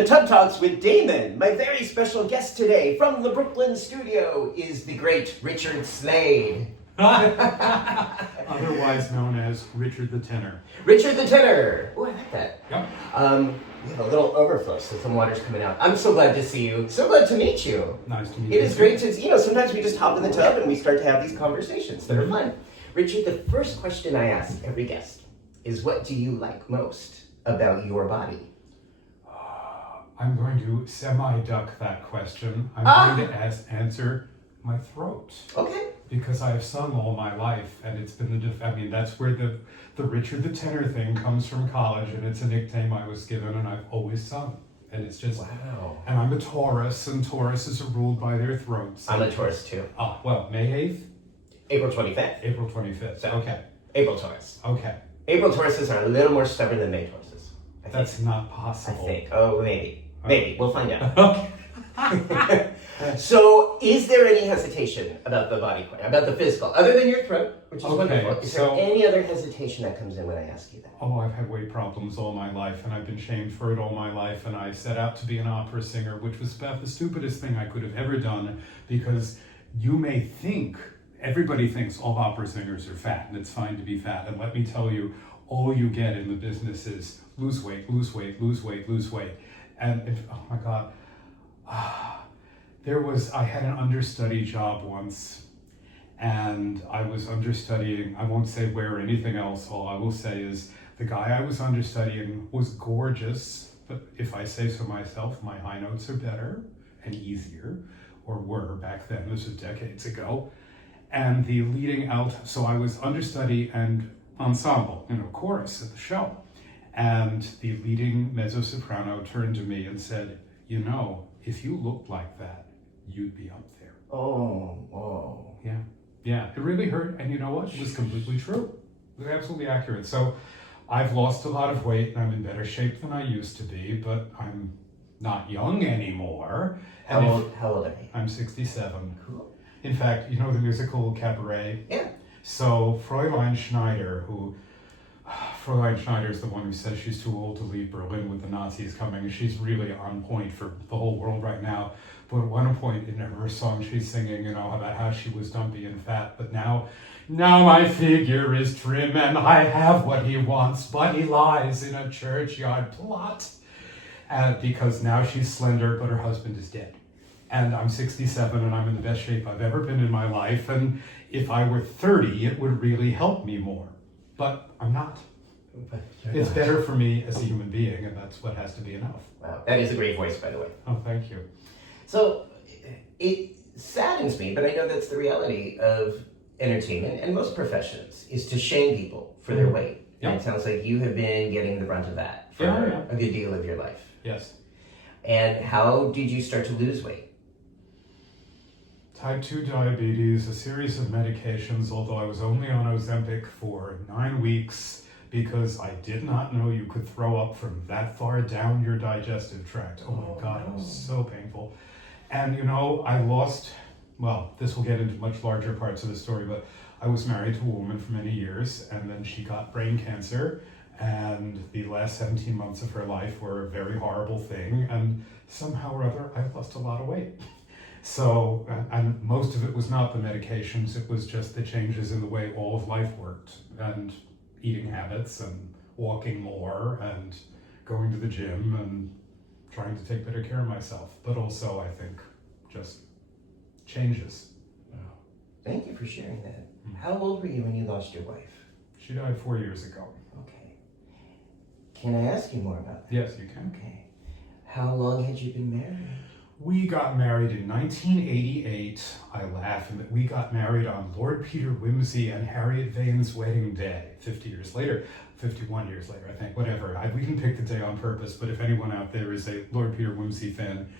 to Tub Talks with Damon. My very special guest today from the Brooklyn studio is the great Richard Slade. Otherwise known as Richard the Tenor. Richard the Tenor. Oh, I like that. Yep. We have a little overflow, so some water's coming out. I'm so glad to see you. So glad to meet you. Nice to meet you. It is great to, sometimes we just hop in the tub and we start to have these conversations that are fun. Richard, the first question I ask every guest is, what do you like most about your body? I'm going to semi-duck that question. I'm going to answer my throat. Okay. Because I have sung all my life, and it's been that's where the Richard the Tenor thing comes from college, and it's a nickname I was given, and I've always sung. And it's just, wow. And I'm a Taurus, and Tauruses are ruled by their throats. I'm a Taurus too. May 8th? April 25th. April 25th, So, okay. April Taurus. Okay. April Tauruses are a little more stubborn than May Tauruses. That's not possible. I think. Oh, maybe. Maybe. We'll find out. Okay. So, is there any hesitation about the body part, about the physical, other than your throat, which is wonderful? Is there any other hesitation that comes in when I ask you that? Oh, I've had weight problems all my life, and I've been shamed for it all my life, and I set out to be an opera singer, which was about the stupidest thing I could have ever done, because you may think, everybody thinks all opera singers are fat, and it's fine to be fat, and let me tell you, all you get in the business is lose weight, lose weight, lose weight, lose weight. And oh my God, I had an understudy job once, and I was understudying, I won't say where or anything else, all I will say is the guy I was understudying was gorgeous, but if I say so myself, my high notes are better and easier, or were back then, this was decades ago. And the leading out, so I was understudy and ensemble, chorus at the show. And the leading mezzo-soprano turned to me and said, if you looked like that, you'd be up there. Oh. Yeah, it really hurt. And you know what? It was completely true. It was absolutely accurate. So I've lost a lot of weight, and I'm in better shape than I used to be, but I'm not young anymore. How old are you? I'm 67. Cool. In fact, the musical Cabaret? Yeah. So Fräulein Schneider is the one who says she's too old to leave Berlin with the Nazis coming. She's really on point for the whole world right now. But at one point in her song, she's singing, about how she was dumpy and fat. But now my figure is trim and I have what he wants, but he lies in a churchyard plot. Because now she's slender, but her husband is dead. And I'm 67 and I'm in the best shape I've ever been in my life. And if I were 30, it would really help me more. But I'm not. It's better for me as a human being, and that's what has to be enough. Wow, that is a great voice, by the way. Oh, thank you. So, it saddens me, but I know that's the reality of entertainment and most professions, is to shame people for their weight. Yeah. And it sounds like you have been getting the brunt of that for a good deal of your life. Yes. And how did you start to lose weight? Type 2 diabetes, a series of medications, although I was only on Ozempic for 9 weeks because I did not know you could throw up from that far down your digestive tract. Oh my God, it was so painful. And I lost, this will get into much larger parts of the story, but I was married to a woman for many years, and then she got brain cancer, and the last 17 months of her life were a very horrible thing, and somehow or other, I lost a lot of weight. So, and most of it was not the medications, it was just the changes in the way all of life worked, and eating habits, and walking more, and going to the gym, and trying to take better care of myself. But also, I think, just changes. Thank you for sharing that. How old were you when you lost your wife? She died 4 years ago. Okay. Can I ask you more about that? Yes, you can. Okay. How long had you been married? We got married in 1988. I laugh, and that we got married on Lord Peter Wimsey and Harriet Vane's wedding day, 51 years later, I think, whatever. We didn't pick the day on purpose, but if anyone out there is a Lord Peter Wimsey fan,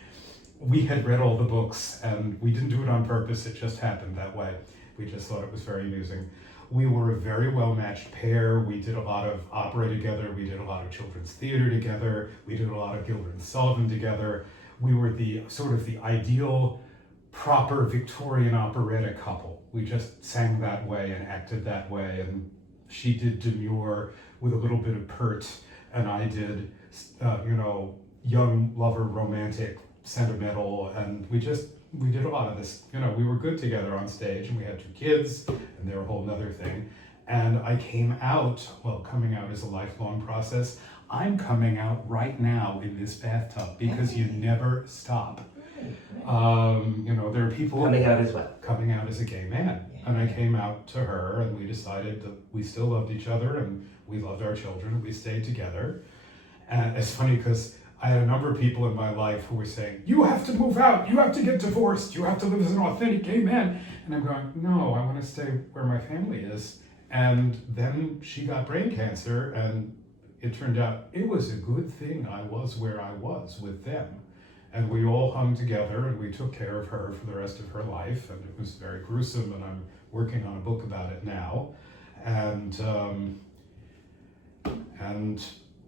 we had read all the books, and we didn't do it on purpose, it just happened that way. We just thought it was very amusing. We were a very well-matched pair. We did a lot of opera together, we did a lot of children's theater together, we did a lot of Gilbert and Sullivan together. We were the ideal, proper Victorian operetta couple. We just sang that way and acted that way, and she did demure with a little bit of pert, and I did, young lover, romantic, sentimental, and we did a lot of this. You know, we were good together on stage, and we had 2 kids, and they're a whole nother thing. And I came out, well, coming out is a lifelong process. I'm coming out right now in this bathtub because you never stop. You know, there are people Coming out as well. Coming out as a gay man. Yeah. And I came out to her, and we decided that we still loved each other, and we loved our children, and we stayed together. And it's funny because I had a number of people in my life who were saying, you have to move out, you have to get divorced, you have to live as an authentic gay man. And I'm going, no, I want to stay where my family is. And then she got brain cancer, and it turned out it was a good thing I was where I was with them. And we all hung together, and we took care of her for the rest of her life, and it was very gruesome, and I'm working on a book about it now. And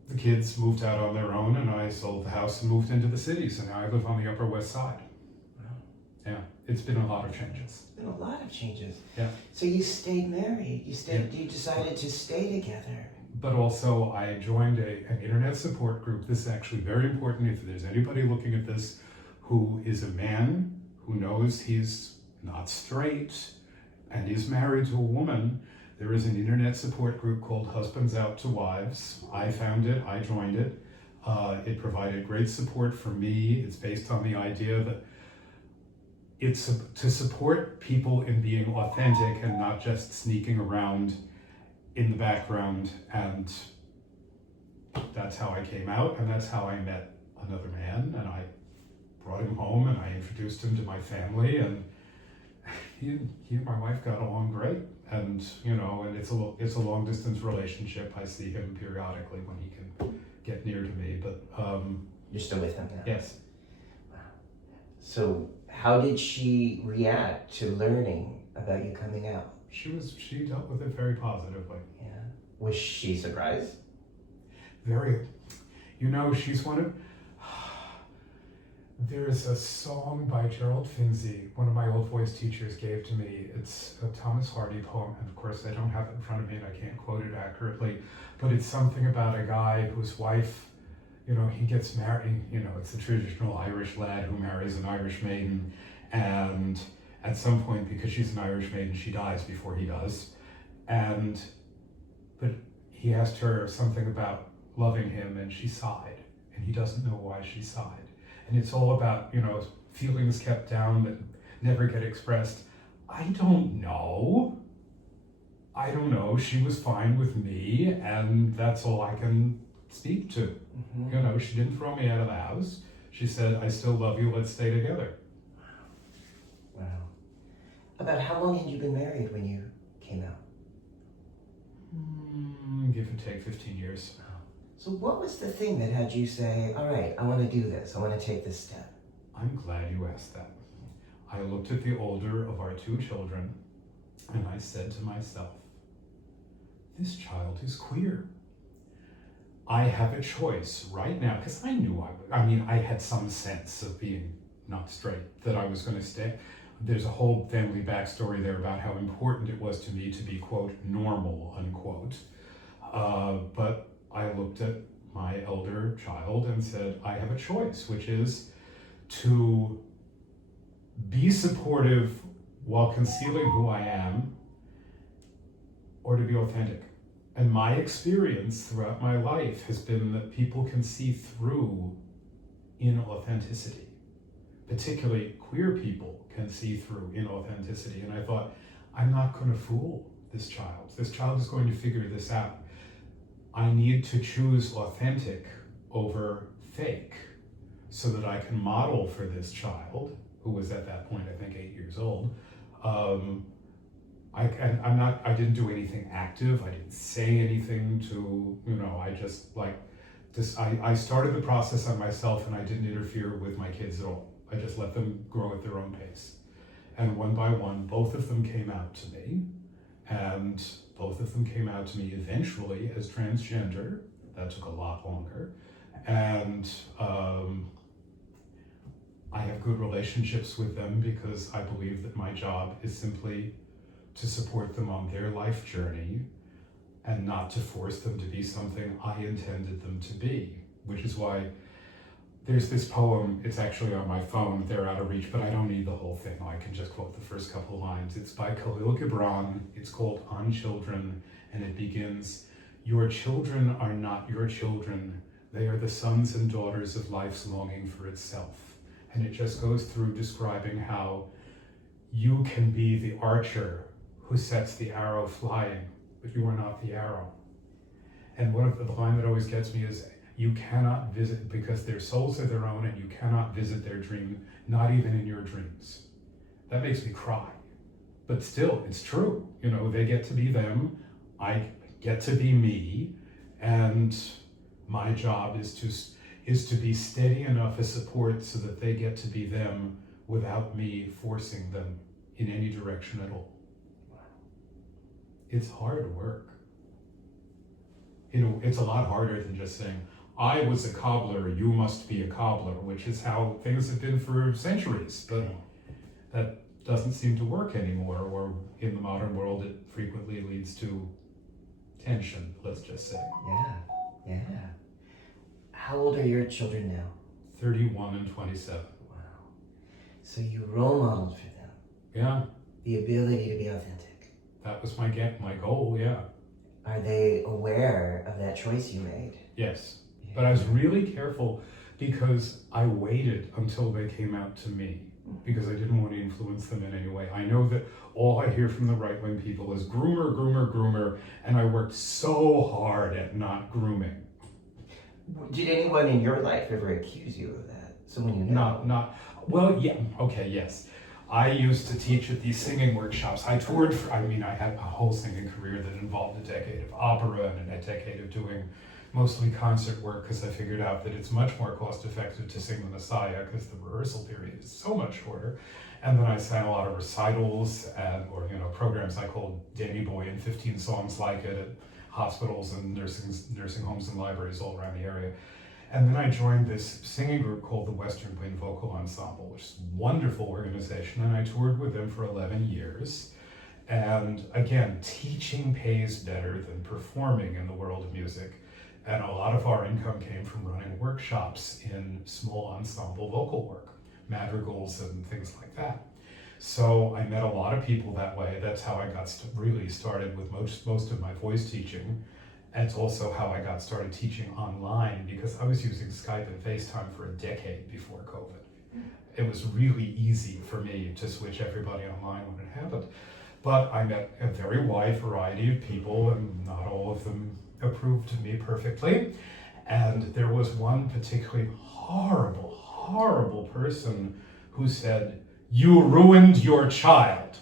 the kids moved out on their own, and I sold the house and moved into the city, so now I live on the Upper West Side. Wow. Yeah, it's been a lot of changes. Been a lot of changes. Yeah. So you stayed married. You decided to stay together. But also I joined an internet support group. This is actually very important if there's anybody looking at this who is a man who knows he's not straight and is married to a woman. There is an internet support group called Husbands Out to Wives. I found it, I joined it. It provided great support for me. It's based on the idea that it's to support people in being authentic and not just sneaking around in the background. And that's how I came out, and that's how I met another man, and I brought him home, and I introduced him to my family, and he and my wife got along great. And you know, and it's a long distance relationship. I see him periodically when he can get near to me, but You're still with him now? yes. Wow. So how did she react to learning about you coming out? She dealt with it very positively. Yeah. Was she surprised? Very. You know, she's one of. There's a song by Gerald Finzi, one of my old voice teachers gave to me. It's a Thomas Hardy poem, and of course I don't have it in front of me and I can't quote it accurately, but it's something about a guy whose wife, you know, he gets married, you know, it's the traditional Irish lad who marries an Irish maiden, and at some point, because she's an Irish maiden, she dies before he does. But he asked her something about loving him, and she sighed, and he doesn't know why she sighed. And it's all about, you know, feelings kept down that never get expressed. I don't know. She was fine with me, and that's all I can speak to. Mm-hmm. You know, she didn't throw me out of the house. She said, I still love you, let's stay together. Wow. About how long had you been married when you came out? Give and take 15 years. Wow. So what was the thing that had you say, all right, I want to do this, I want to take this step? I'm glad you asked that. I looked at the older of our 2 children, and I said to myself, this child is queer. I have a choice right now, because I knew I had some sense of being not straight, that I was going to stay. There's a whole family backstory there about how important it was to me to be, quote, normal, unquote. But I looked at my elder child and said, I have a choice, which is to be supportive while concealing who I am, or to be authentic. And my experience throughout my life has been that people can see through inauthenticity. Particularly queer people can see through inauthenticity. And I thought, I'm not going to fool this child. This child is going to figure this out. I need to choose authentic over fake so that I can model for this child, who was at that point, I think 8 years old. I didn't do anything active. I didn't say anything to, you know, I started the process on myself, and I didn't interfere with my kids at all. I just let them grow at their own pace. And one by one, both of them came out to me, and both of them came out to me eventually as transgender. That took a lot longer. And I have good relationships with them because I believe that my job is simply to support them on their life journey and not to force them to be something I intended them to be, which is why There's this poem, it's actually on my phone, they're out of reach, but I don't need the whole thing. I can just quote the first couple of lines. It's by Khalil Gibran, it's called On Children, and it begins, "Your children are not your children, they are the sons and daughters of life's longing for itself." And it just goes through describing how you can be the archer who sets the arrow flying, but you are not the arrow. And one of the line that always gets me is, you cannot visit, because their souls are their own, and you cannot visit their dream, not even in your dreams. That makes me cry. But still, it's true. You know, they get to be them, I get to be me, and my job is to be steady enough as support so that they get to be them without me forcing them in any direction at all. It's hard work. You know, it's a lot harder than just saying, I was a cobbler, you must be a cobbler, which is how things have been for centuries. But that doesn't seem to work anymore, or in the modern world, it frequently leads to tension, let's just say. Yeah. How old are your children now? 31 and 27. Wow. So you role modeled for them. Yeah. The ability to be authentic. That was my goal, yeah. Are they aware of that choice you made? Yes. But I was really careful because I waited until they came out to me, because I didn't want to influence them in any way. I know that all I hear from the right-wing people is groomer, and I worked so hard at not grooming. Did anyone in your life ever accuse you of that? Someone you know? Well, yeah, okay, yes. I used to teach at these singing workshops. I toured I had a whole singing career that involved a decade of opera and a decade of doing mostly concert work, because I figured out that it's much more cost effective to sing the Messiah because the rehearsal period is so much shorter. And then I sang a lot of recitals or programs I called Danny Boy and 15 songs like it at hospitals and nursing homes and libraries all around the area. And then I joined this singing group called the Western Wind Vocal Ensemble, which is a wonderful organization, and I toured with them for 11 years. And again, teaching pays better than performing in the world of music. And a lot of our income came from running workshops in small ensemble vocal work, madrigals and things like that. So I met a lot of people that way. That's how I got really started with most of my voice teaching. And it's also how I got started teaching online, because I was using Skype and FaceTime for a decade before COVID. It was really easy for me to switch everybody online when it happened. But I met a very wide variety of people, and not all of them approved me perfectly. And there was one particularly horrible person who said, "You ruined your child."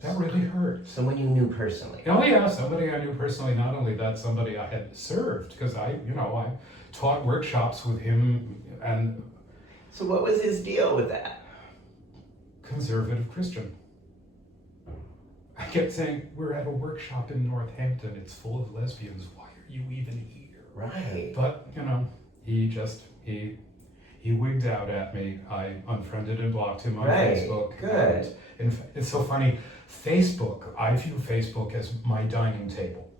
That really hurt. Someone you knew personally. Oh yeah, somebody I knew personally. Not only that, somebody I had served, because I taught workshops with him. And so what was his deal with that? Conservative Christian. I kept saying, we're at a workshop in Northampton, it's full of lesbians, why are you even here? Right. But, he wigged out at me. I unfriended and blocked him on Facebook. Good. And it's so funny, I view Facebook as my dining table.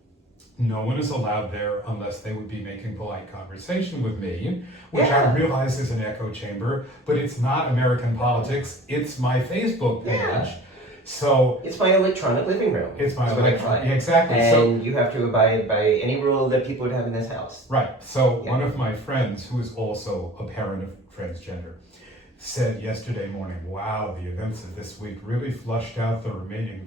No one is allowed there unless they would be making polite conversation with me, which I realize is an echo chamber, but it's not American politics, it's my Facebook page. Yeah. So it's my electronic living room. It's my electronic, exactly. And you have to abide by any rule that people would have in this house. Right. So one of my friends, who is also a parent of transgender, said yesterday morning, "Wow, the events of this week really flushed out the remaining,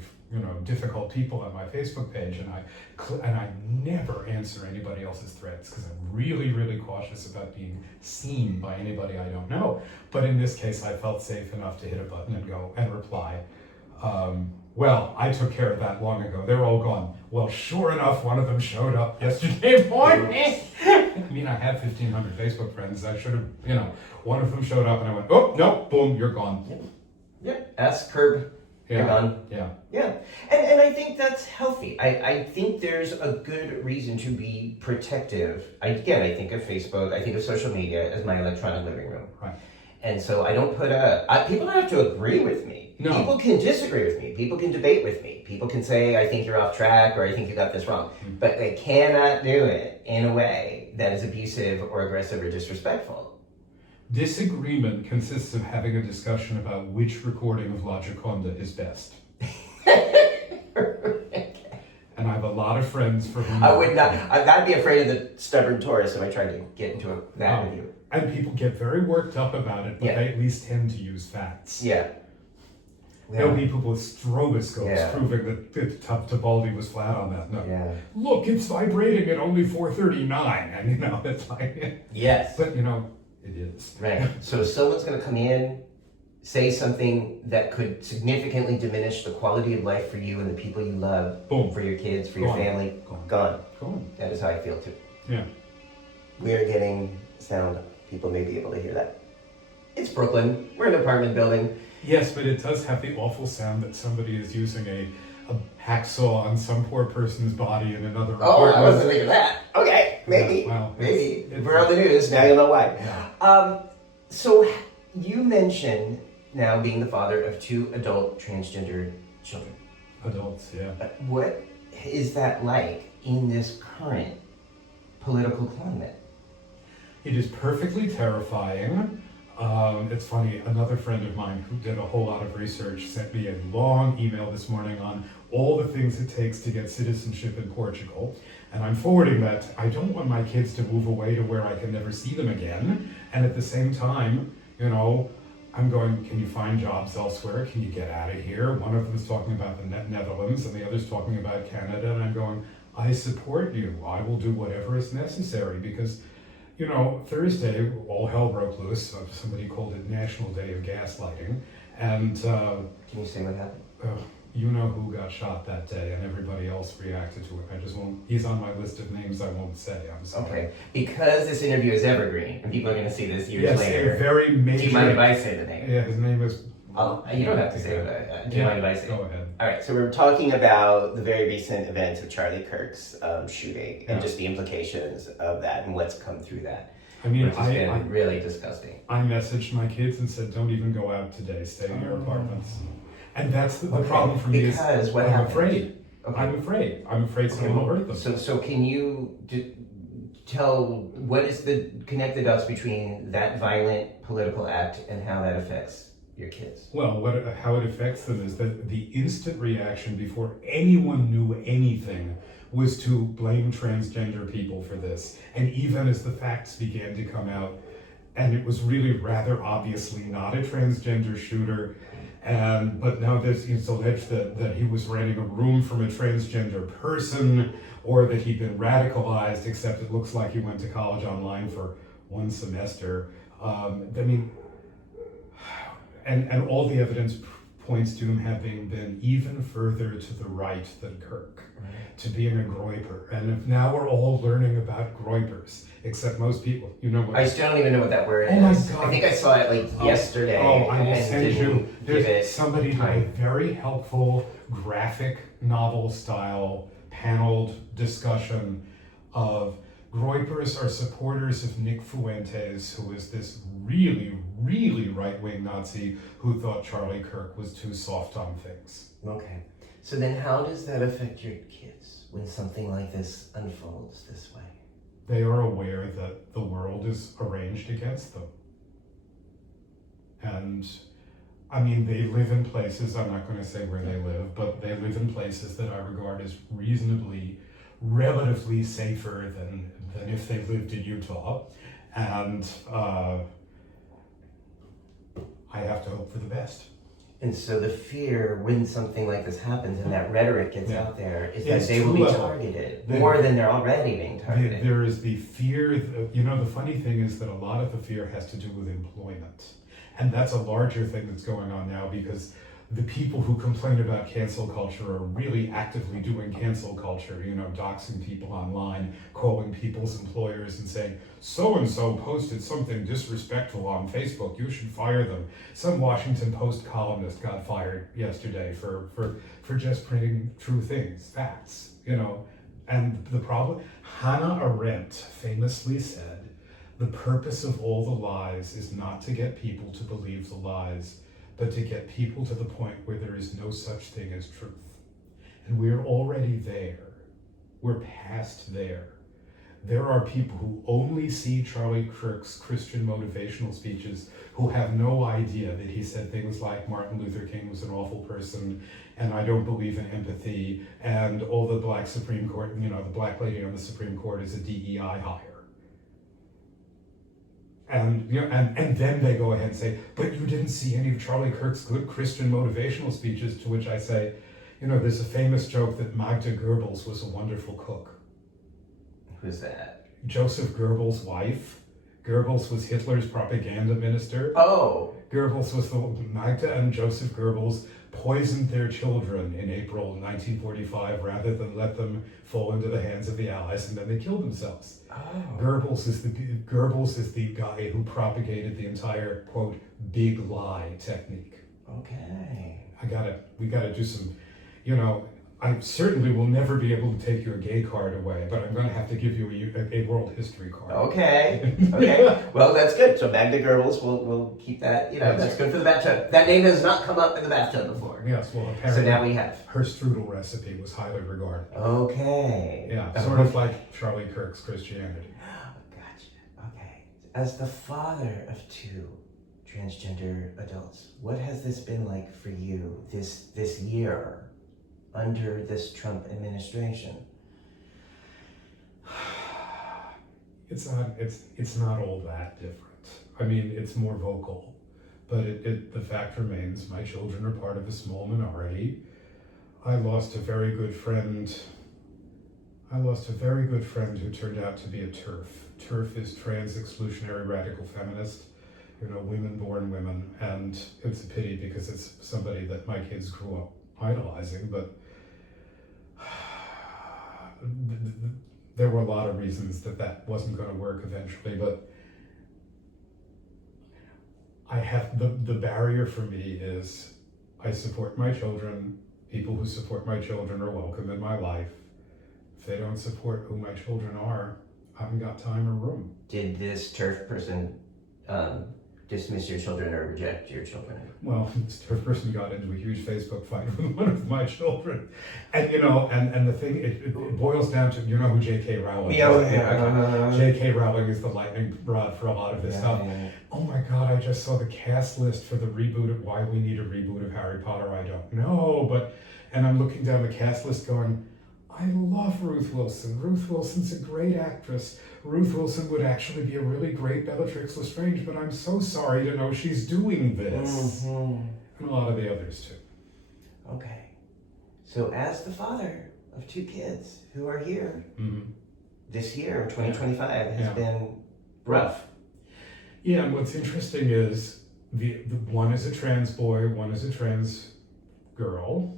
difficult people on my Facebook page." And I never answer anybody else's threads because I'm really, really cautious about being seen by anybody I don't know. But in this case, I felt safe enough to hit a button and go and reply. Well, I took care of that long ago. They're all gone. Well, sure enough, one of them showed up yesterday morning. I have 1,500 Facebook friends. I should have, one of them showed up and I went, "Oh, no, boom, you're gone." Yep. Ask Curb. Yeah. You're gone. Yeah. And I think that's healthy. I think there's a good reason to be protective. I think of Facebook, I think of social media as my electronic living room. Right. And so I don't put people don't have to agree with me. No. People can disagree with me. People can debate with me. People can say, I think you're off track, or I think you got this wrong. But they cannot do it in a way that is abusive or aggressive or disrespectful. Disagreement consists of having a discussion about which recording of La Gioconda is best. And I have a lot of friends for whom... I'd be afraid of the stubborn tourist if I tried to get into that with you. And people get very worked up about it, but they at least tend to use facts. Yeah. There'll be people with stroboscopes proving that Tibaldi was flat on that note. Yeah. Look, it's vibrating at only 439, and it's like... Yes. But, it is. Right. So if someone's going to come in, say something that could significantly diminish the quality of life for you and the people you love, Boom. for your kids, for your family, gone. That is how I feel too. Yeah. We are getting sound. People may be able to hear that. It's Brooklyn. We're in an apartment building. Yes, but it does have the awful sound that somebody is using a hacksaw on some poor person's body in another apartment. I wasn't thinking that. Okay, maybe. Yeah, well, maybe. We're on the news, now you'll know why. Yeah. So you mentioned now being the father of 2 adult transgender children. Adults, yeah. What is that like in this current political climate? It is perfectly terrifying. It's funny, another friend of mine who did a whole lot of research sent me a long email this morning on all the things it takes to get citizenship in Portugal. And I'm forwarding that. I don't want my kids to move away to where I can never see them again. And at the same time, I'm going, can you find jobs elsewhere? Can you get out of here? One of them is talking about the Netherlands and the other's talking about Canada. And I'm going, I support you. I will do whatever is necessary because, Thursday, all hell broke loose. Somebody called it National Day of Gaslighting. And... can you say what happened? You know who got shot that day, and everybody else reacted to it. I just won't. He's on my list of names I won't say. I'm sorry. Okay, because this interview is evergreen, and people are going to see this years later. Yes, very major. Do you mind if I say the name? Yeah, his name is. You don't have to say it. Do you mind if I say it? Go ahead. All right, so we're talking about the very recent events of Charlie Kirk's shooting and just the implications of that and what's come through that. I mean, which has been really disgusting. I messaged my kids and said, "Don't even go out today. Stay in your apartments." And that's the problem for me. Because what I'm happened? afraid. Okay. I'm afraid someone will hurt them. So can you tell what is connect the dots between that violent political act and how that affects your kids? Well, how it affects them is that the instant reaction before anyone knew anything was to blame transgender people for this. And even as the facts began to come out, and it was really rather obviously not a transgender shooter, but now it's alleged that he was renting a room from a transgender person, or that he'd been radicalized, except it looks like he went to college online for 1 semester. And all the evidence points to him having been even further to the right than Kirk, to being a groiper. And now we're all learning about groipers, except most people, I still don't even know what that word is. Oh my God. I think I saw it yesterday. I will send you. There's somebody did a time. very helpful graphic novel style paneled discussion of groipers are supporters of Nick Fuentes, who is this really, really right-wing Nazi who thought Charlie Kirk was too soft on things. Okay. So then how does that affect your kids when something like this unfolds this way? They are aware that the world is arranged against them. And, they live in places, I'm not going to say where they live, but they live in places that I regard as relatively safer than if they lived in Utah. And I have to hope for the best. And so the fear when something like this happens and that rhetoric gets out there is that It's they will be two-level. targeted more than they're already being targeted. There is the fear, the funny thing is that a lot of the fear has to do with employment. And that's a larger thing that's going on now because the people who complain about cancel culture are really actively doing cancel culture, doxing people online, calling people's employers and saying, so-and-so posted something disrespectful on Facebook, you should fire them. Some Washington Post columnist got fired yesterday for just printing true things, facts, And the problem, Hannah Arendt famously said The purpose of all the lies is not to get people to believe the lies, but to get people to the point where there is no such thing as truth. And we're already there. We're past there. There are people who only see Charlie Kirk's Christian motivational speeches who have no idea that he said things like Martin Luther King was an awful person, and I don't believe in empathy, and all the black Supreme Court, the black lady on the Supreme Court is a DEI hire. And and then they go ahead and say, but you didn't see any of Charlie Kirk's good Christian motivational speeches, to which I say, there's a famous joke that Magda Goebbels was a wonderful cook. Who's that? Joseph Goebbels' wife. Goebbels was Hitler's propaganda minister. Oh. Goebbels was Magda and Joseph Goebbels poisoned their children in April 1945 rather than let them fall into the hands of the Allies, and then they killed themselves. Oh. Goebbels is the guy who propagated the entire, quote, big lie technique. Okay. We gotta do some, I certainly will never be able to take your gay card away, but I'm going to have to give you a world history card. Okay. Okay. Well, that's good. So Magda Goebbels, we'll keep that. That's good for the bathtub. That name has not come up in the bathtub before. Yes. Well, apparently. So now we have. Her strudel recipe was highly regarded. Okay. Yeah. Sort of like Charlie Kirk's Christianity. Gotcha. Okay. As the father of 2 transgender adults, what has this been like for you this year? Under this Trump administration? It's not all that different. I mean, it's more vocal, but the fact remains my children are part of a small minority. I lost a very good friend who turned out to be a TERF. TERF is trans exclusionary radical feminist, women born women, and it's a pity because it's somebody that my kids grew up idolizing, but there were a lot of reasons that wasn't going to work eventually, but I have the barrier for me is I support my children. People who support my children are welcome in my life. If they don't support who my children are, I haven't got time or room. Did this TERF person dismiss your children or reject your children? Well, this TERF person got into a huge Facebook fight with one of my children. And, and the thing, it boils down to, who J.K. Rowling is. Yeah. J.K. Rowling is the lightning rod for a lot of this stuff. Yeah. Oh my God, I just saw the cast list for the reboot of why we need a reboot of Harry Potter. I don't know, and I'm looking down the cast list going, I love Ruth Wilson. Ruth Wilson's a great actress. Ruth Wilson would actually be a really great Bellatrix Lestrange, but I'm so sorry to know she's doing this. Mm-hmm. And a lot of the others too. Okay. So as the father of 2 kids who are here, this year, 2025, has been rough. Yeah, and what's interesting is the one is a trans boy, one is a trans girl.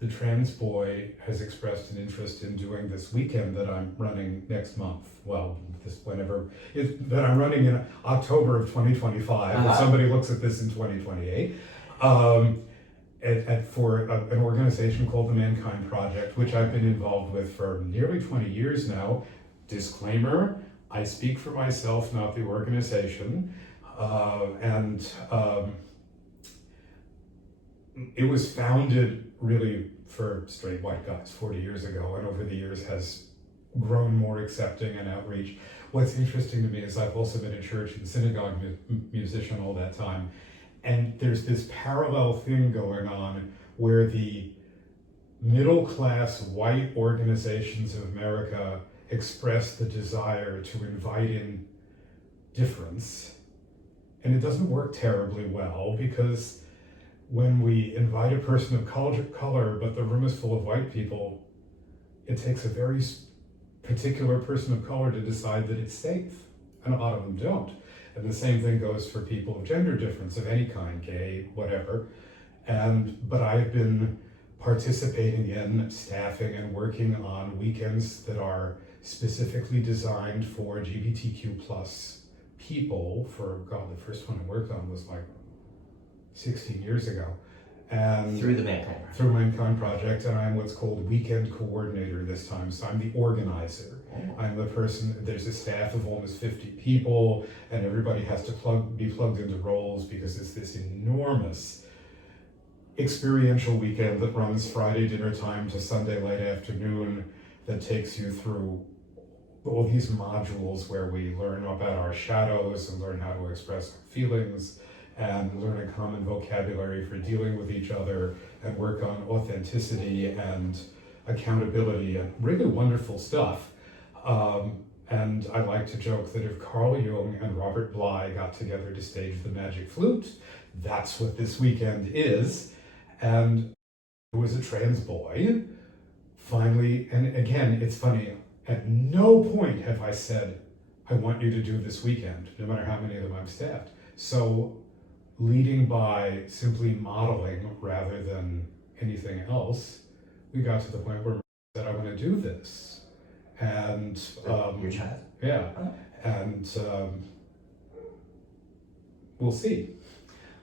The trans boy has expressed an interest in doing this weekend that I'm running next month. Well, that I'm running in October of 2025. If somebody looks at this in 2028, for an organization called the Mankind Project, which I've been involved with for nearly 20 years now. Disclaimer: I speak for myself, not the organization, it was founded really for straight white guys 40 years ago, and over the years has grown more accepting and outreach. What's interesting to me is I've also been a church and synagogue musician all that time, and there's this parallel thing going on where the middle-class white organizations of America express the desire to invite in difference, and it doesn't work terribly well because when we invite a person of color, but the room is full of white people, it takes a very particular person of color to decide that it's safe, and a lot of them don't. And the same thing goes for people of gender difference of any kind, gay, whatever. But I've been participating in, staffing, and working on weekends that are specifically designed for LGBTQ plus people. The first one I worked on was like 16 years ago. And through the Mankind Project. Through Mankind Project, and I'm what's called weekend coordinator this time, so I'm the organizer. I'm the person, there's a staff of almost 50 people, and everybody has to be plugged into roles because it's this enormous experiential weekend that runs Friday dinner time to Sunday late afternoon, that takes you through all these modules where we learn about our shadows and learn how to express our feelings and learn a common vocabulary for dealing with each other and work on authenticity and accountability and really wonderful stuff. And I like to joke that if Carl Jung and Robert Bly got together to stage the Magic Flute, that's what this weekend is. And there was a trans boy, finally, and again, it's funny, at no point have I said, I want you to do this weekend, no matter how many of them I've staffed. So leading by simply modeling rather than anything else, we got to the point where I said, I want to do this. And your child? yeah, and we'll see.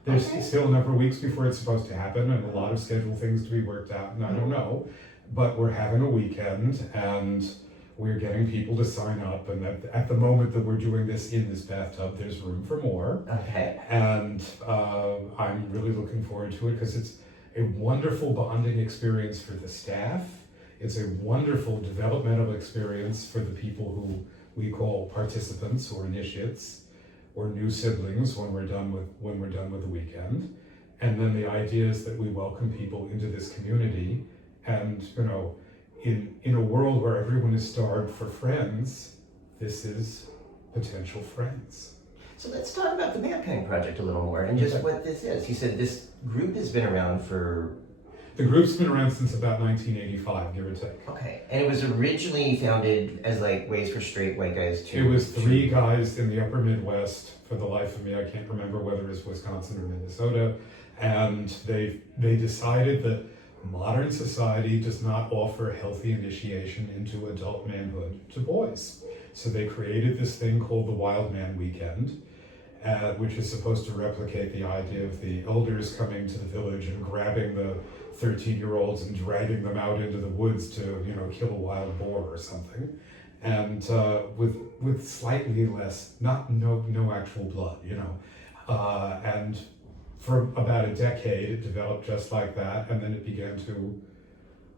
There's still a number of weeks before it's supposed to happen, and a lot of schedule things to be worked out, and I don't know. But we're having a weekend, and we're getting people to sign up, and at the moment that we're doing this in this bathtub, there's room for more. Okay. And I'm really looking forward to it because it's a wonderful bonding experience for the staff. It's a wonderful developmental experience for the people who we call participants or initiates or new siblings when we're done with the weekend. And then the idea is that we welcome people into this community, and in a world where everyone is starved for friends, this is potential friends. So let's talk about the Mankind Project a little more and just what this is. You said this group has been around for... The group's been around since about 1985, give or take. Okay, and it was originally founded as like ways for straight white guys to... It was three guys in the upper Midwest. For the life of me, I can't remember whether it was Wisconsin or Minnesota. And they decided that modern society does not offer healthy initiation into adult manhood to boys. So they created this thing called the Wild Man Weekend, which is supposed to replicate the idea of the elders coming to the village and grabbing the 13-year-olds and dragging them out into the woods to, kill a wild boar or something. And with slightly less, no actual blood, and for about a decade, it developed just like that, and then it began to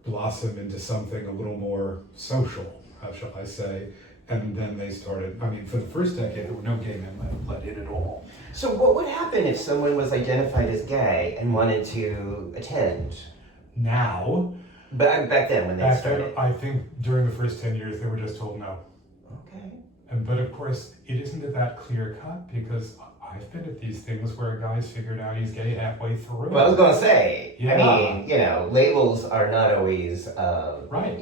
blossom into something a little more social, how shall I say. And then they started, for the first decade, there were no gay men let in at all. So what would happen if someone was identified as gay and wanted to attend? Now? But back then, when they started? I think during the first 10 years, they were just told no. Okay. But of course, it isn't that clear cut, because I've been at these things where a guy's figured out he's gay halfway through. Well, I was going to say, yeah. Labels are not always, right.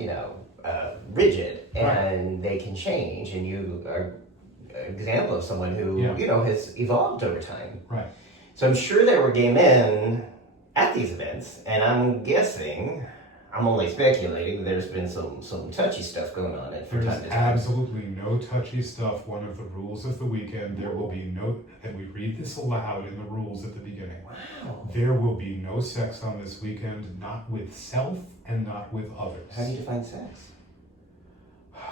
rigid, and right. They can change, and you are an example of someone who, has evolved over time. Right. So I'm sure there were gay men at these events, and I'm guessing, I'm only speculating, there's been some touchy stuff going on from time to time. There's absolutely no touchy stuff. One of the rules of the weekend, there will be no, and we read this aloud in the rules at the beginning. Wow. There will be no sex on this weekend, not with self and not with others. How do you define sex?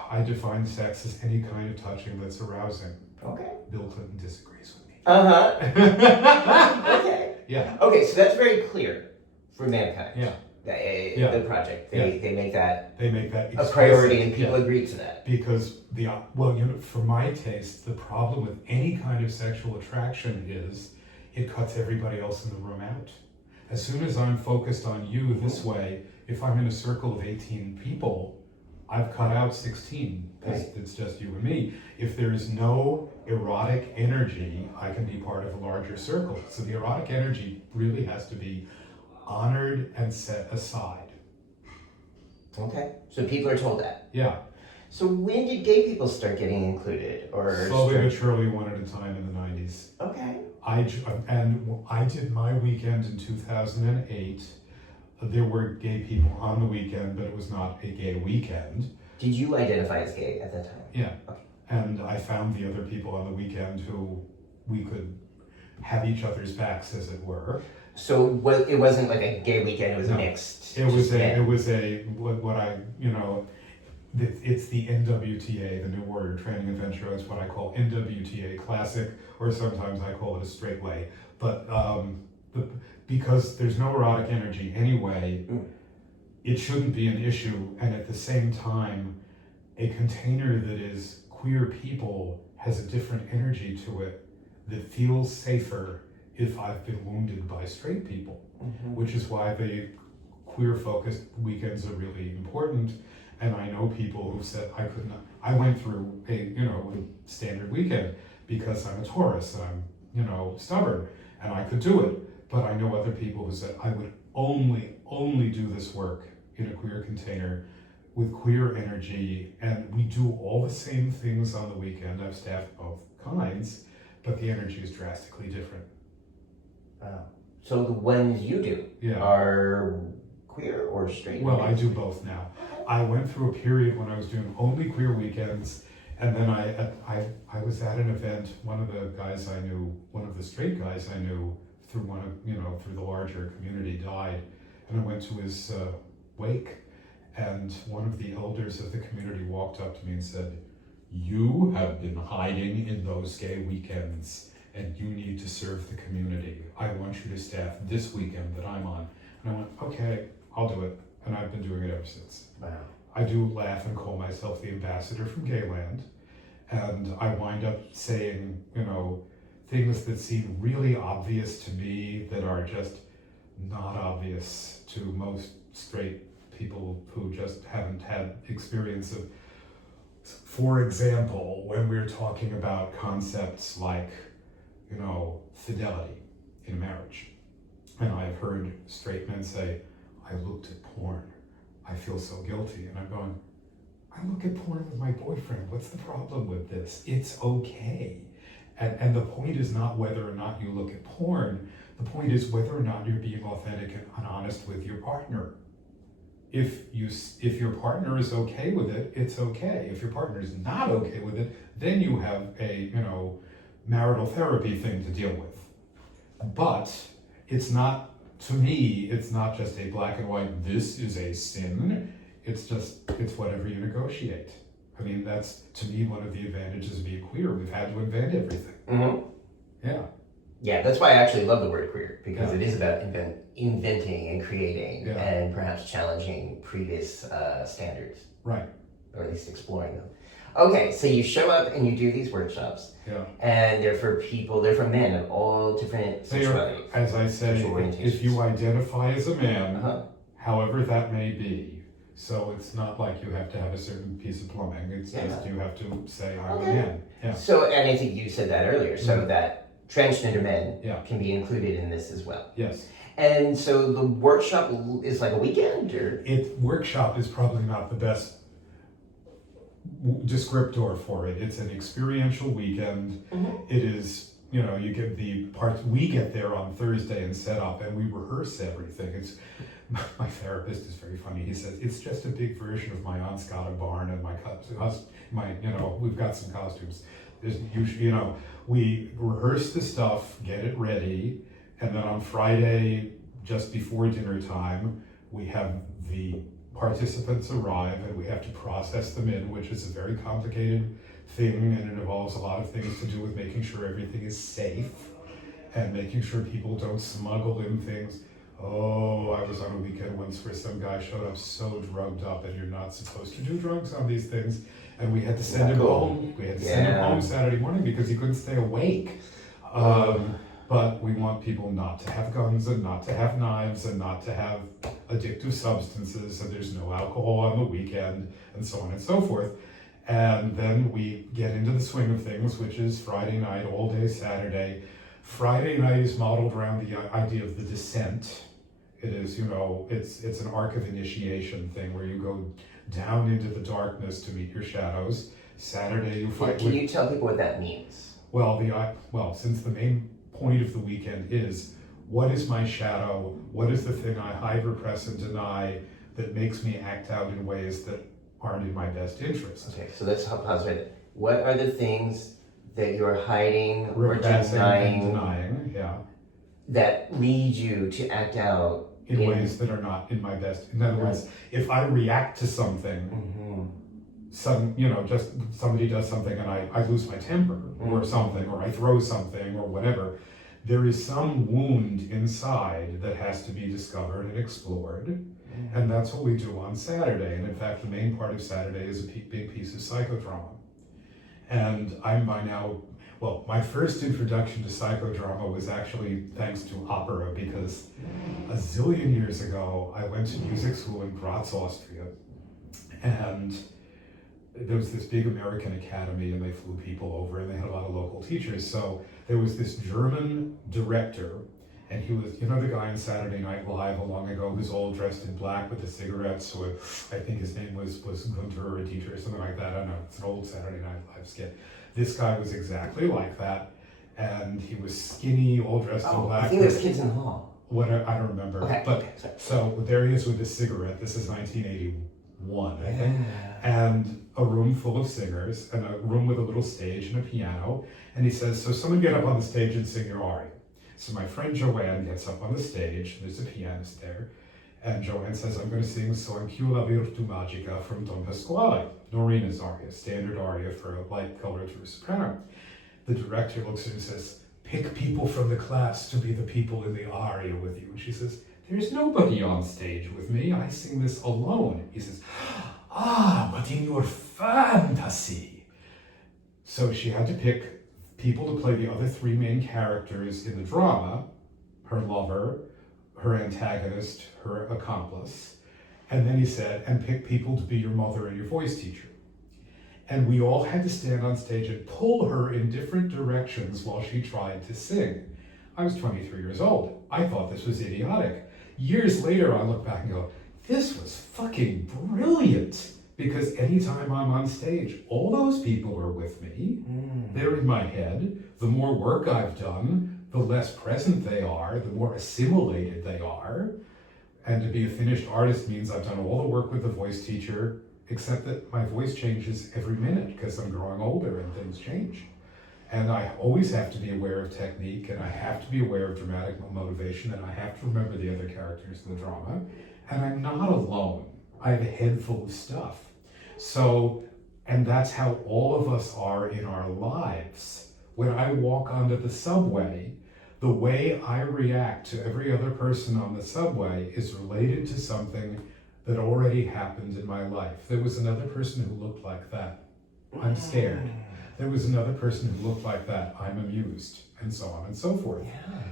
I define sex as any kind of touching that's arousing. Okay. Bill Clinton disagrees with me. Okay. Yeah. Okay, so that's very clear for Mankind. Yeah. The project. They make that a priority, and people agree to that. Because for my taste, the problem with any kind of sexual attraction is it cuts everybody else in the room out. As soon as I'm focused on you this way, if I'm in a circle of 18 people, I've cut out 16 because it's just you and me. If there is no erotic energy, I can be part of a larger circle. So the erotic energy really has to be honored and set aside. Okay, so people are told that. Yeah. So when did gay people start getting included? Slowly but surely, one at a time in the 90s. Okay. I did my weekend in 2008. There were gay people on the weekend, but it was not a gay weekend. Did you identify as gay at that time? Yeah. Okay. And I found the other people on the weekend who we could have each other's backs, as it were. So it wasn't like a gay weekend, it was mixed. It was it's the NWTA, the New Warrior Training Adventure. It's what I call NWTA Classic, or sometimes I call it a straight way. But because there's no erotic energy anyway, it shouldn't be an issue. And at the same time, a container that is queer people has a different energy to it that feels safer if I've been wounded by straight people, which is why the queer-focused weekends are really important. And I know people who said I could not. I went through a standard weekend because I'm a Taurus and I'm stubborn and I could do it. But I know other people who said I would only do this work in a queer container with queer energy, and we do all the same things on the weekend. I've staffed both kinds, but the energy is drastically different. So the ones you do are queer or straight? Well, I do both now. I went through a period when I was doing only queer weekends, and then I was at an event. One of the guys I knew, one of the straight guys I knew through through the larger community died, and I went to his wake, and one of the elders of the community walked up to me and said, "You have been hiding in those gay weekends, and you need to serve the community. I want you to staff this weekend that I'm on." And I went, "Okay, I'll do it." And I've been doing it ever since. Wow. I do laugh and call myself the ambassador from Gayland, and I wind up saying, things that seem really obvious to me that are just not obvious to most straight people who just haven't had experience of. For example, when we're talking about concepts like, fidelity in marriage, and I've heard straight men say, "I looked at porn, I feel so guilty," and I'm going, I look at porn with my boyfriend. What's the problem with this? It's okay. And the point is not whether or not you look at porn. The point is whether or not you're being authentic and honest with your partner. If your partner is okay with it, it's okay. If your partner is not okay with it, then you have a marital therapy thing to deal with. But it's not, to me, it's not just a black and white, this is a sin. It's whatever you negotiate. I mean, that's, to me, one of the advantages of being queer. We've had to invent everything. Mm-hmm. Yeah. Yeah, that's why I actually love the word queer, because it is about inventing and creating and perhaps challenging previous standards. Right. Or at least exploring them. Okay, so you show up and you do these workshops. Yeah. And they're for men of all different sexualities. As I say, if you identify as a man, however that may be, so it's not like you have to have a certain piece of plumbing. It's just you have to say, I'm a man. Yeah. So, and I think you said that earlier, so that transgender men can be included in this as well. Yes. And so the workshop is like a weekend, or? Workshop is probably not the best descriptor for it. It's an experiential weekend. It is, you get the parts. We get there on Thursday and set up, and we rehearse everything. My therapist is very funny. He says it's just a big version of my Aunt Scott barn and we've got some costumes. There's usually, we rehearse the stuff, get it ready, and then on Friday, just before dinner time, we have the participants arrive and we have to process them in, which is a very complicated thing, and it involves a lot of things to do with making sure everything is safe and making sure people don't smuggle in things. Oh, I was on a weekend once where some guy showed up so drugged up, and you're not supposed to do drugs on these things, and we had to send him home. We had to send him home Saturday morning because he couldn't stay awake. But we want people not to have guns and not to have knives and not to have addictive substances, and there's no alcohol on the weekend, and so on and so forth. And then we get into the swing of things, which is Friday night, all day Saturday. Friday night is modeled around the idea of the descent. It is, it's an arc of initiation thing where you go down into the darkness to meet your shadows. Saturday you fight. Can you tell people what that means? Well, since the main point of the weekend is, what is my shadow? What is the thing I hide, repress, and deny that makes me act out in ways that aren't in my best interest? Okay, so let's pause right there. What are the things that you're hiding or denying, that lead you to act out in ways that are not in my best? In other words, if I react to something just somebody does something and I lose my temper or something, or I throw something or whatever. There is some wound inside that has to be discovered and explored. And that's what we do on Saturday. And in fact, the main part of Saturday is a big piece of psychodrama. And I'm by now, well, my first introduction to psychodrama was actually thanks to opera, because a zillion years ago, I went to music school in Graz, Austria. And there was this big American academy, and they flew people over, and they had a lot of local teachers. So there was this German director, and he was, the guy on Saturday Night Live long ago who's all dressed in black with the cigarettes, or I think his name was Gunther or Dieter or something like that. I don't know, it's an old Saturday Night Live skit. This guy was exactly like that, and he was skinny, all dressed in black. I think it was Kids in the Hall. What, I don't remember. Okay, but so there he is with his cigarette. This is 1981, I think. And a room full of singers, and a room with a little stage and a piano. And he says, so someone get up on the stage and sing your aria. So my friend Joanne gets up on the stage, there's a pianist there, and Joanne says, I'm going to sing So Anch'io la virtù magica from Don Pasquale, Norina's aria, standard aria for a light color to a soprano. The director looks at her and says, pick people from the class to be the people in the aria with you. And she says, there's nobody on stage with me, I sing this alone. He says, but in your fantasy. So she had to pick people to play the other three main characters in the drama, her lover, her antagonist, her accomplice. And then he said, and pick people to be your mother and your voice teacher. And we all had to stand on stage and pull her in different directions while she tried to sing. I was 23 years old. I thought this was idiotic. Years later, I look back and go, this was fucking brilliant. Because anytime I'm on stage, all those people are with me. They're in my head. The more work I've done, the less present they are, the more assimilated they are. And to be a finished artist means I've done all the work with the voice teacher, except that my voice changes every minute because I'm growing older and things change. And I always have to be aware of technique, and I have to be aware of dramatic motivation, and I have to remember the other characters in the drama. And I'm not alone. I have a head full of stuff. So, and that's how all of us are in our lives. When I walk onto the subway, the way I react to every other person on the subway is related to something that already happened in my life. There was another person who looked like that. I'm scared. There was another person who looked like that. I'm amused, and so on and so forth.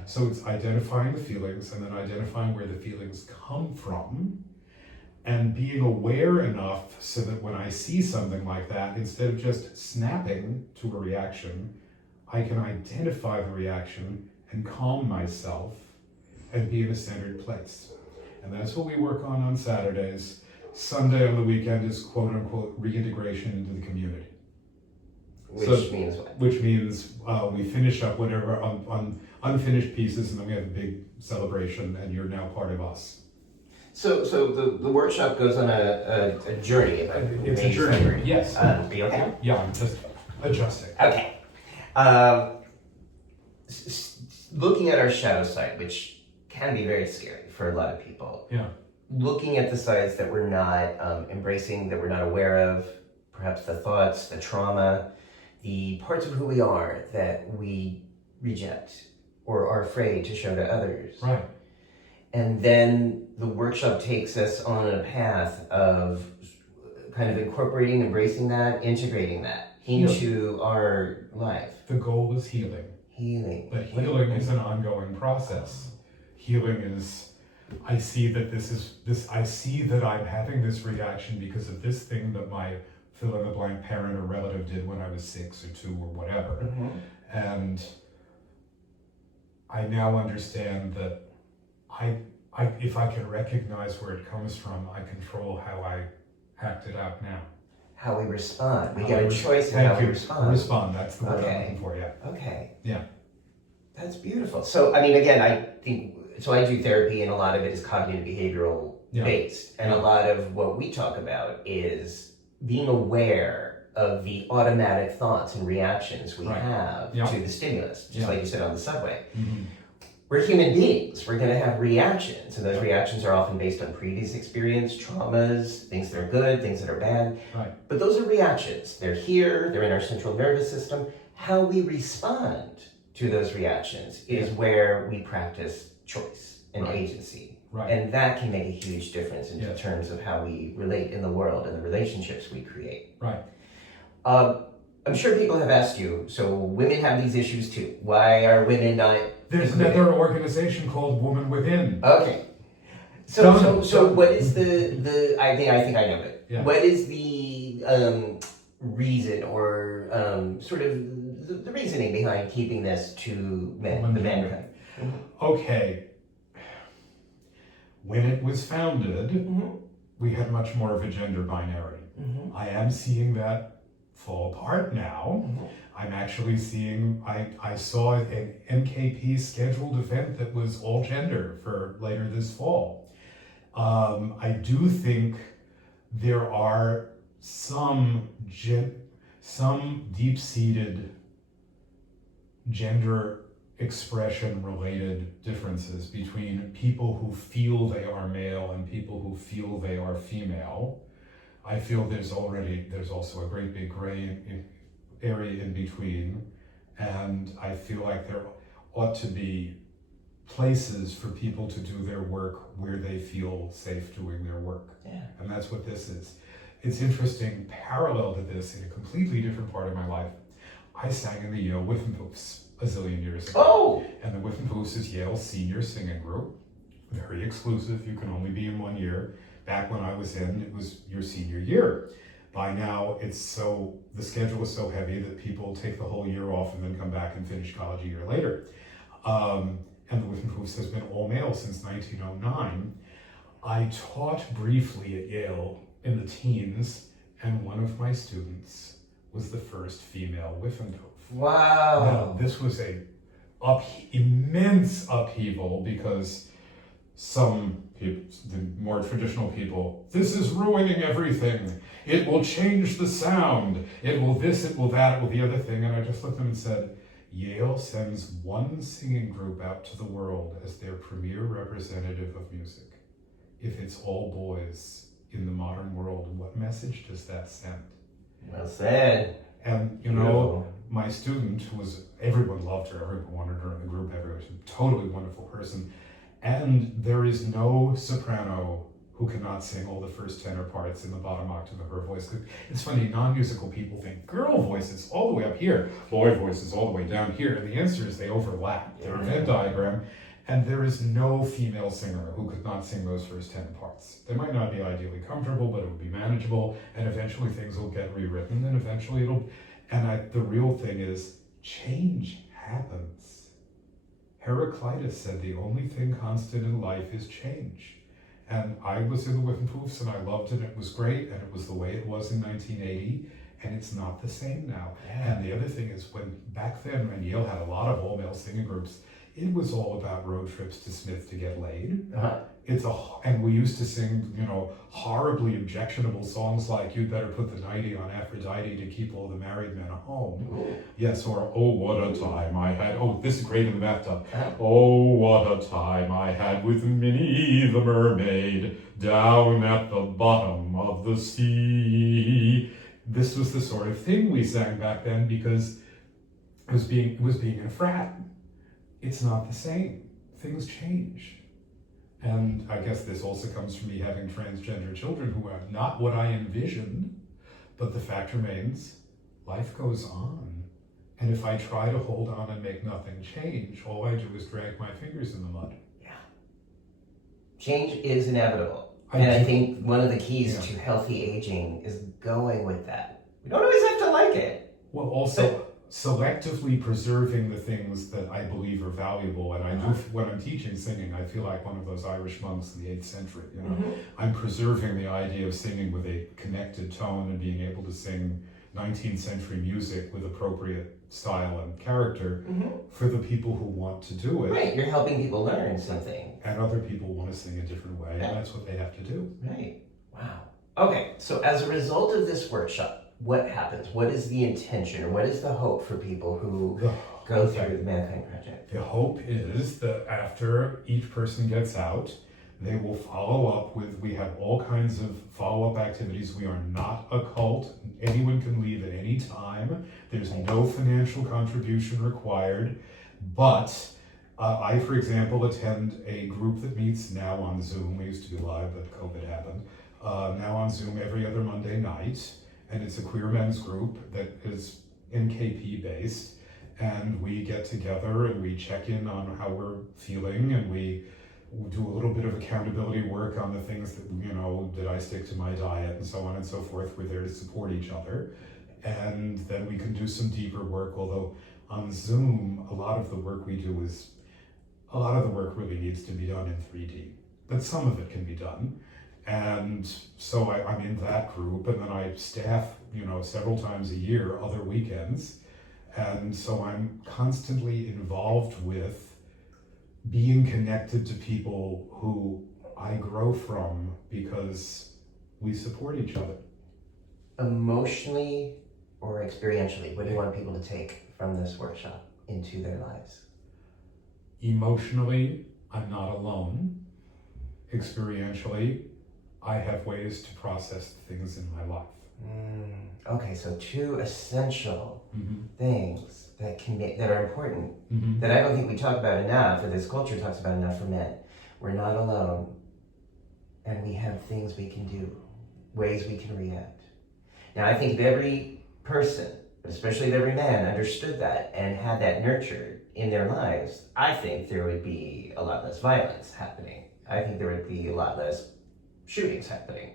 So it's identifying the feelings, and then identifying where the feelings come from, and being aware enough so that when I see something like that, instead of just snapping to a reaction, I can identify the reaction and calm myself and be in a centered place. And that's what we work on Saturdays. Sunday on the weekend is quote unquote reintegration into the community. Which means what? Which means we finish up whatever on unfinished pieces, and then we have a big celebration, and you're now part of us. So the workshop goes on a journey. It's a journey, yes. Are you okay? Yeah, I'm just adjusting. Okay. Looking at our shadow side, which can be very scary for a lot of people. Yeah. Looking at the sides that we're not embracing, that we're not aware of, perhaps the thoughts, the trauma, the parts of who we are that we reject or are afraid to show to others. Right. And then the workshop takes us on a path of kind of incorporating, embracing that, integrating that into our life. The goal is healing. Healing. But healing is an ongoing process. Healing is, I see that I see that I'm having this reaction because of this thing that my fill-in-the-blank parent or relative did when I was 6 or 2 or whatever. Mm-hmm. And I now understand that if I can recognize where it comes from, I control how I act it out now. How we respond. We get a choice in how we respond. Respond, that's the word I'm looking for, yeah. Okay. Yeah. That's beautiful. So, I mean, again, I do therapy, and a lot of it is cognitive behavioral based. And a lot of what we talk about is being aware of the automatic thoughts and reactions we have to the stimulus, just like you said on the subway. Mm-hmm. we're human beings. We're going to have reactions, and those reactions are often based on previous experience, traumas, things that are good, things that are bad. Right. But those are reactions. They're here, they're in our central nervous system. How we respond to those reactions is where we practice choice and agency. Right. And that can make a huge difference in Yes. terms of how we relate in the world and the relationships we create. Right. I'm sure people have asked you, so women have these issues too. Why are women not There's included? another organization called Woman Within. Okay. So what is the I think I know it. Yeah. What is the reason or sort of the reasoning behind keeping this to men, the mankind? Okay. When it was founded, we had much more of a gender binary. I am seeing that fall apart now. I'm actually seeing, I saw an NKP scheduled event that was all gender for later this fall. I do think there are some deep-seated gender expression related differences between people who feel they are male and people who feel they are female. I feel there's also a great big gray area in between, and I feel like there ought to be places for people to do their work where they feel safe doing their work. Yeah. And that's what this is. It's interesting, parallel to this, in a completely different part of my life, I sang in the Yale Wtih a zillion years ago. Oh! And the Wtih is Yale's senior singing group. Very exclusive, you can only be in 1 year. Back when I was in, it was your senior year. By now, the schedule is so heavy that people take the whole year off and then come back and finish college a year later. And the Wtih has been all male since 1909. I taught briefly at Yale in the teens, and one of my students was the first female Wtih. Wow. Now, this was a immense upheaval because some people, the more traditional people, this is ruining everything. It will change the sound. It will this, it will that, it will the other thing. And I just looked at them and said, Yale sends one singing group out to the world as their premier representative of music. If it's all boys in the modern world, what message does that send? Well said. And, my student, everyone loved her, everyone wanted her in the group, everyone was a totally wonderful person. And there is no soprano who cannot sing all the first tenor parts in the bottom octave of her voice. It's funny, non-musical people think girl voices all the way up here, boy voices all the way down here, and the answer is they overlap. They're a Venn diagram, and there is no female singer who could not sing those first 10 parts. They might not be ideally comfortable, but it would be manageable, and eventually things will get rewritten, and eventually the real thing is, change happens. Heraclitus said the only thing constant in life is change. And I was in the Wtih and I loved it, it was great, and it was the way it was in 1980, and it's not the same now. Yeah. And the other thing is, back then, when Yale had a lot of all-male singing groups, it was all about road trips to Smith to get laid. And we used to sing, horribly objectionable songs like "You'd better put the nightie on Aphrodite to keep all the married men home." Ooh. Yes, or "Oh, what a time I had." Oh, this is great in the bathtub. Uh-huh. Oh, what a time I had with Minnie the mermaid down at the bottom of the sea. This was the sort of thing we sang back then because it was being in a frat. It's not the same. Things change. And I guess this also comes from me having transgender children who are not what I envisioned, but the fact remains, life goes on. And if I try to hold on and make nothing change, all I do is drag my fingers in the mud. Yeah. Change is inevitable. I think one of the keys to healthy aging is going with that. We don't always have to like it. Well, also selectively preserving the things that I believe are valuable. And I do, when I'm teaching singing, I feel like one of those Irish monks in the 8th century. I'm preserving the idea of singing with a connected tone and being able to sing 19th century music with appropriate style and character for the people who want to do it. Right, you're helping people learn something. And other people want to sing a different way, and that's what they have to do. Right. Wow. Okay, so as a result of this workshop, what happens? What is the intention, or what is the hope for people who go through the Mankind Project? The hope is that after each person gets out, they will follow up with, we have all kinds of follow-up activities. We are not a cult. Anyone can leave at any time. There's no financial contribution required. But I, for example, attend a group that meets now on Zoom. We used to be live, but COVID happened. Now on Zoom every other Monday night. And it's a queer men's group that is NKP based. And we get together and we check in on how we're feeling, and we do a little bit of accountability work on the things that, did I stick to my diet and so on and so forth. We're there to support each other. And then we can do some deeper work, although on Zoom, a lot of the work really needs to be done in 3D, but some of it can be done. And so I'm in that group, and then I staff, several times a year, other weekends. And so I'm constantly involved with being connected to people who I grow from because we support each other. Emotionally or experientially, what do you want people to take from this workshop into their lives? Emotionally, I'm not alone. Experientially, I have ways to process things in my life. Okay, so two essential things that are important that I don't think we talk about enough, or this culture talks about enough for men. We're not alone, and we have things we can do, ways we can react. Now, I think if every person, but especially if every man, understood that and had that nurtured in their lives, I think there would be a lot less violence happening. I think there would be a lot less shootings happening.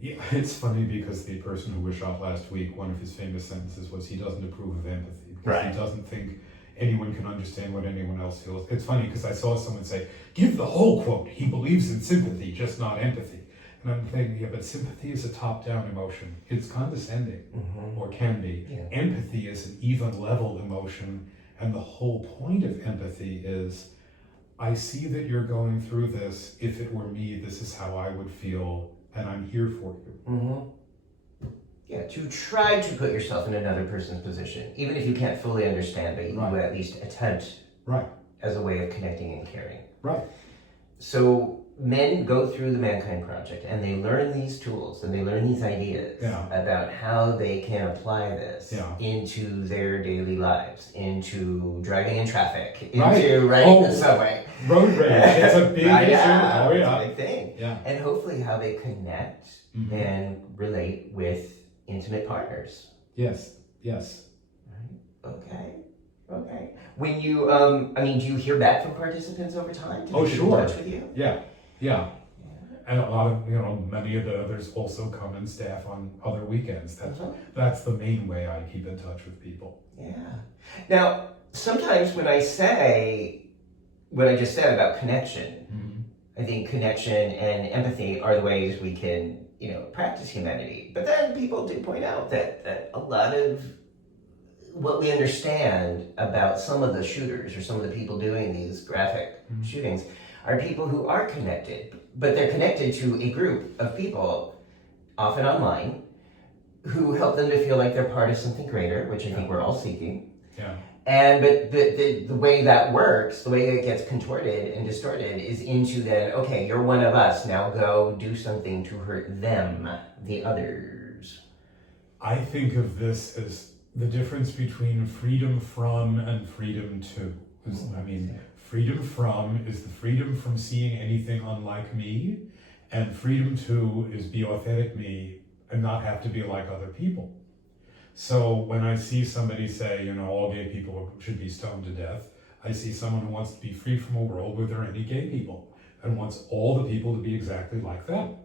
Yeah, it's funny because the person who was shot last week, one of his famous sentences was he doesn't approve of empathy because he doesn't think anyone can understand what anyone else feels. It's funny because I saw someone say, give the whole quote, he believes in sympathy, just not empathy. And I'm thinking, yeah, but sympathy is a top-down emotion. It's condescending, or can be. Yeah. Empathy is an even level emotion, and the whole point of empathy is, I see that you're going through this. If it were me, this is how I would feel, and I'm here for you. Yeah, to try to put yourself in another person's position, even if you can't fully understand, but you at least attempt as a way of connecting and caring. So men go through the Mankind Project and they learn these tools and they learn these ideas about how they can apply this into their daily lives, into driving in traffic, into riding the subway. Road rage, it's a big issue. It's a big thing. Yeah. And hopefully how they connect and relate with intimate partners. Yes. Right. Okay. When you, do you hear back from participants over time? Oh, sure. In touch with you? Yeah. And a lot of, many of the others also come and staff on other weekends. That's the main way I keep in touch with people. Yeah. Now, sometimes when I say what I just said about connection, I think connection and empathy are the ways we can, practice humanity. But then people do point out that a lot of what we understand about some of the shooters or some of the people doing these graphic shootings are people who are connected, but they're connected to a group of people, often online, who help them to feel like they're part of something greater, which I think we're all seeking. Yeah. But the way that works, the way it gets contorted and distorted is into then, okay, you're one of us, now go do something to hurt them, the others. I think of this as the difference between freedom from and freedom to. Freedom from is the freedom from seeing anything unlike me, and freedom to is be authentic me and not have to be like other people. So when I see somebody say, all gay people should be stoned to death, I see someone who wants to be free from a world where there are any gay people and wants all the people to be exactly like them.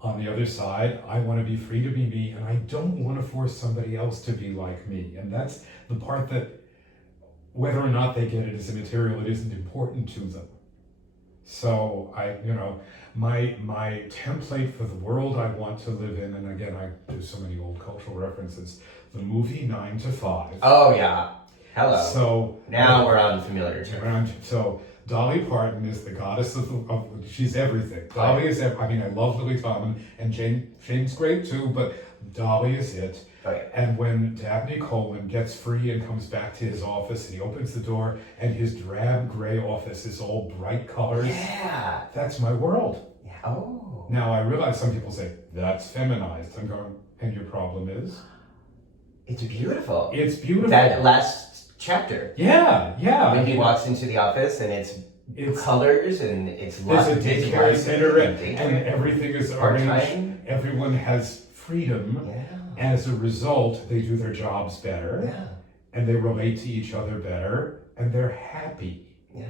On the other side, I want to be free to be me, and I don't want to force somebody else to be like me. And that's the part that, whether or not they get it as immaterial, it isn't important to them. So my template for the world I want to live in, and again, I do so many old cultural references, the movie 9 to 5. Oh yeah, hello. So now we're on familiar terms. So Dolly Parton is the goddess of she's everything. Dolly is, I love Lily Tomlin, and Jane's great too, but Dolly is it. Oh, yeah. And when Dabney Coleman gets free and comes back to his office and he opens the door and his drab gray office is all bright colors. Yeah. That's my world. Yeah. Oh. Now I realize some people say, that's feminized. I'm going, and your problem is? It's beautiful. It's beautiful. That last chapter. Yeah, yeah. When he walks into the office and it's colors and it's there's a daycare center and everything is arranged. Part-time. Everyone has freedom. Yeah. As a result, they do their jobs better. Yeah. And they relate to each other better. And they're happy. Yeah.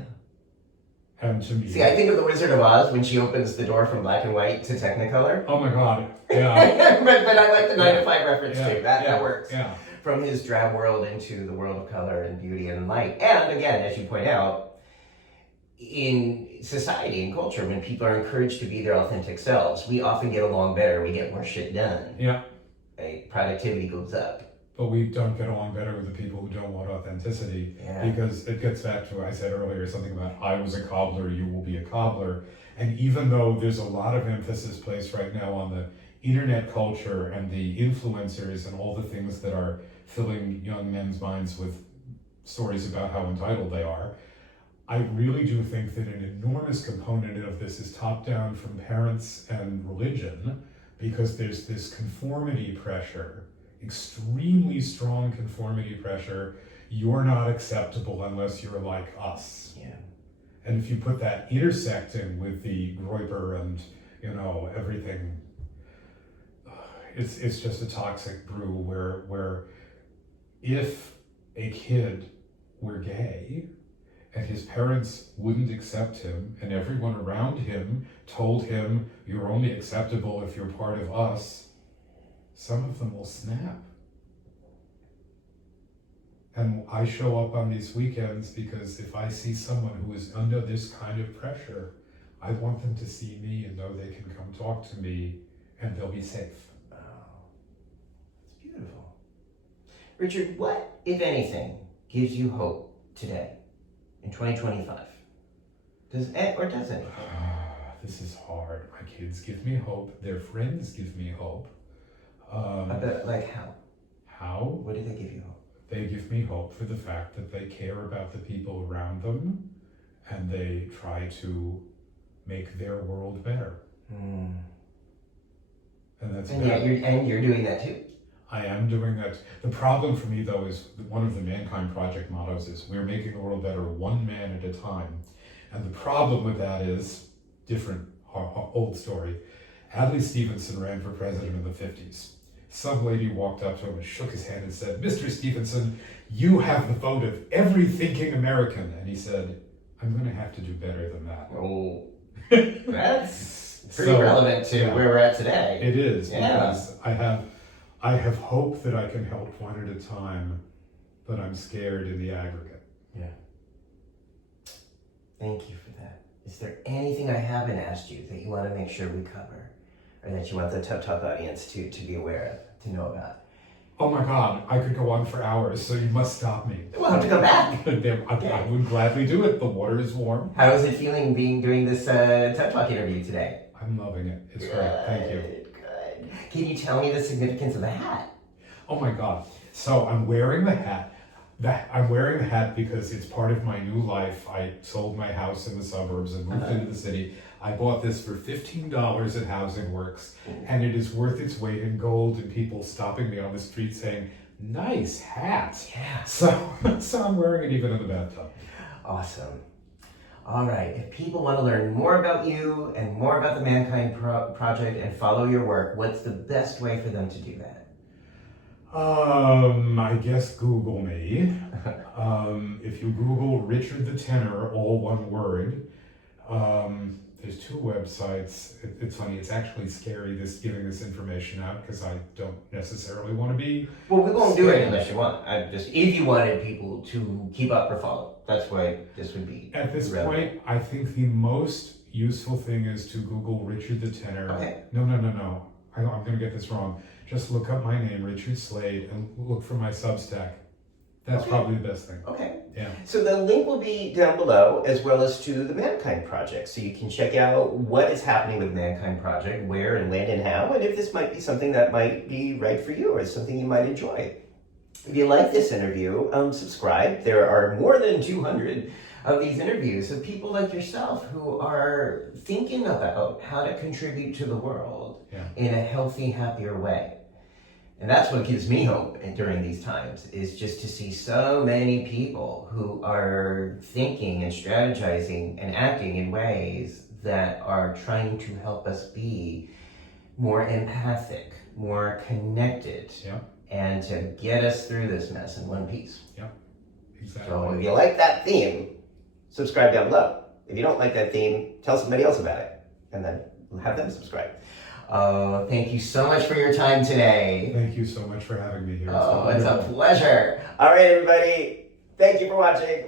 And to me... See, I think of The Wizard of Oz when she opens the door from black and white to Technicolor. Oh my God. Yeah. but I like the 9 to 5 reference too. That works. Yeah. From his drab world into the world of color and beauty and light. And again, as you point out, in society and culture, when people are encouraged to be their authentic selves, we often get along better. We get more shit done. Yeah. Right? Productivity goes up. But we don't get along better with the people who don't want authenticity. Yeah. Because it gets back to what I said earlier, something about I was a cobbler, you will be a cobbler. And even though there's a lot of emphasis placed right now on the internet culture and the influencers and all the things that are filling young men's minds with stories about how entitled they are, I really do think that an enormous component of this is top down from parents and religion, because there's this conformity pressure, extremely strong conformity pressure. You're not acceptable unless you're like us. Yeah. And if you put that intersecting with the Groyper and, everything, it's just a toxic brew where if a kid were gay and his parents wouldn't accept him and everyone around him told him you're only acceptable if you're part of us, some of them will snap. And I show up on these weekends because if I see someone who is under this kind of pressure, I want them to see me and know they can come talk to me and they'll be safe. Oh, it's beautiful. Richard, what, if anything, gives you hope today in 2025? Does anything? This is hard. My kids give me hope. Their friends give me hope. Like how? How? What do they give you hope? They give me hope for the fact that they care about the people around them and they try to make their world better. Mm. And that's you're doing that too. I am doing that. The problem for me though is one of the Mankind Project mottos is we're making the world better one man at a time. And the problem with that is different, old story. Adlai Stevenson ran for president in the 50s. Some lady walked up to him and shook his hand and said, "Mr. Stevenson, you have the vote of every thinking American." And he said, "I'm going to have to do better than that." Oh, that's pretty relevant to where we're at today. It is, yeah. Because I have hope that I can help one at a time, but I'm scared in the aggregate. Yeah. Thank you for that. Is there anything I haven't asked you that you want to make sure we cover? Or that you want the Tough Talk audience to be aware of, to know about? Oh my God, I could go on for hours, so you must stop me. We'll have to come back. I would gladly do it. The water is warm. How is it feeling doing this Tough Talk interview today? I'm loving it. It's great. Thank you. Good. Can you tell me the significance of the hat? Oh my God. So I'm wearing the hat. I'm wearing the hat because it's part of my new life. I sold my house in the suburbs and moved into the city. I bought this for $15 at Housing Works, and it is worth its weight in gold, and people stopping me on the street saying, "Nice hat." Yeah. So I'm wearing it even in the bathtub. Awesome. All right. If people want to learn more about you and more about the Mankind Project and follow your work, what's the best way for them to do that? I guess Google me. If you Google Richard the Tenor, all one word, there's two websites. It's funny, it's actually scary giving this information out because I don't necessarily want to be. Well, we won't do it unless you want. If you wanted people to keep up or follow, that's why this would be. At this relevant. point, I think the most useful thing is to Google Richard the Tenor. Okay. No. I'm going to get this wrong. Just look up my name, Richard Slade, and look for my Substack. That's Okay. probably the best thing. Okay. Yeah. So the link will be down below, as well as to the Mankind Project. So you can check out what is happening with Mankind Project, where and when and how, and if this might be something that might be right for you or something you might enjoy. If you like this interview, subscribe. There are more than 200 of these interviews of people like yourself who are thinking about how to contribute to the world in a healthy, happier way. And that's what gives me hope during these times, is just to see so many people who are thinking and strategizing and acting in ways that are trying to help us be more empathic, more connected, and to get us through this mess in one piece. Yeah, exactly. So if you like that theme, subscribe down below. If you don't like that theme, tell somebody else about it, and then have them subscribe. Thank you so much for your time today. Thank you so much for having me here. It's a pleasure. All right, everybody. Thank you for watching.